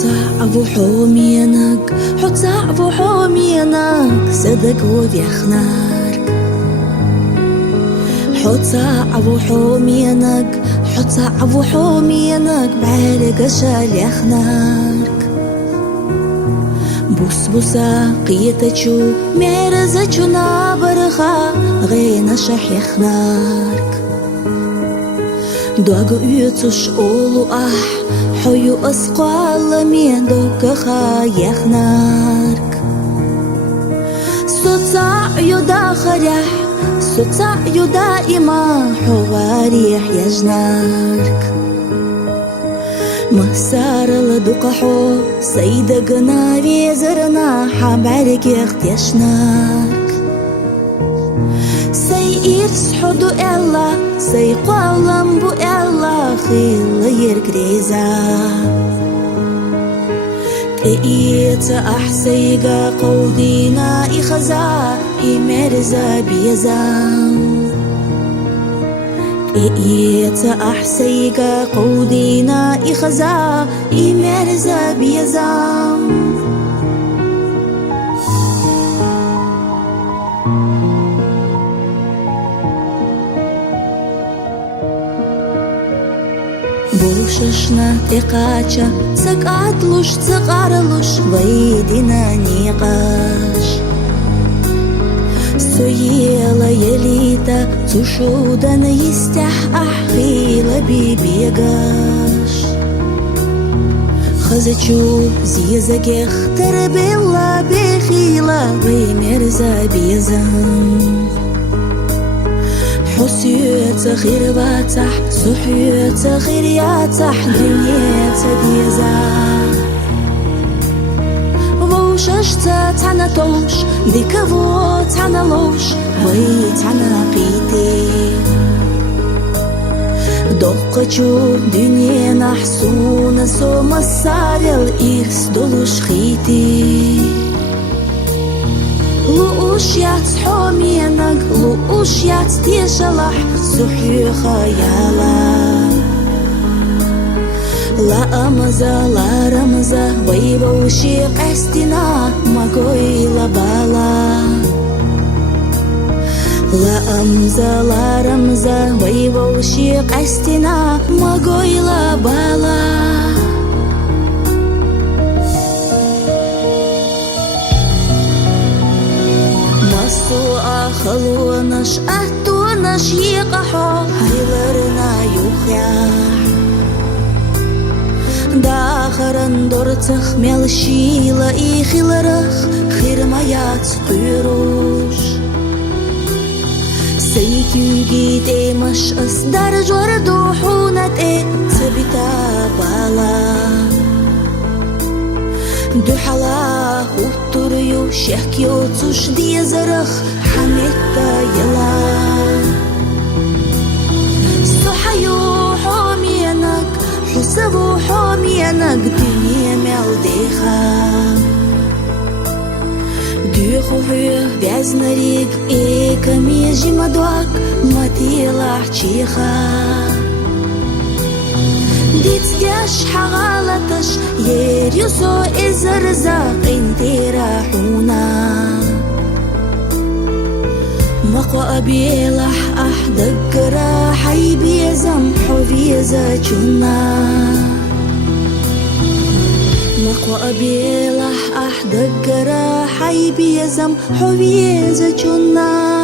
حتصعب حومينك حتصعب حومينك صدق وديخنارك حتصعب حومينك حتصعب حومينك بعرق شاليخنارك بوس بوسا قيتشو ميرزچو نابرخا غينا شحيخنارك دوغو يوتش اولو حيو اسقال مين دوكخا يخنارك صوتا يودا خريح صوتا يودا إما حواريح يجنارك مسار لدقحو سيدقنا ويزرنا حبارك يختيشنارك سيئرس حدو إلا سيقوالم بو إلا خيل يرقريزا كئيت أحسيقا قودينا إخزا إمرزا بيزام كئيت أحسيقا قودينا إخزا إمرزا بيزام بوششنا تقاچا سقاتلوش تقارلوش ويدنا نيقاش سويلا يليتا تشودن يستح أحخيلا بيبيقاش خزچو زيزاقيخ تربيلا بخيلا ويمرزا بيزام حسيت خير باتح صحيت خير ياتح دنيا تديزا ووششت تانا توش ديكفو تانا لوش ويتانا قيتي دوقچو دنيا نحسون سوم السالل إيرس دولوش خيتي لوش يات حومينك لوش يات تيشلح سحي خيالا لا أمزا لا رمزا ويبوشي قستنا مقوي لبالا لا أمزا لا رمزا ويبوشي قستنا مقوي لبالا خلونش أهتونش يقحو هيلرنا يوخيح داخرن دورتخ ملشيلا إيخيلرخ خير مايات قيروش سيكيوغي تيمش أصدار جوردو حونت تبتا بالا دحلا هوتوريو شهكيو تش ديزرخ حميتا يلا صحيو حومينك حسبو حومينك دنيا مالديخا ديخو حيو بيزنريك إيكا ميجي مدوك ماتيلا حشيخا ديتياش حغالتش يريوسو إزرزاق انتي راحونا مقوى أبيلح أحدق راحي بيزم حبيزا جنا مقوى أبيلح أحدق راحي بيزم حبيزا جنا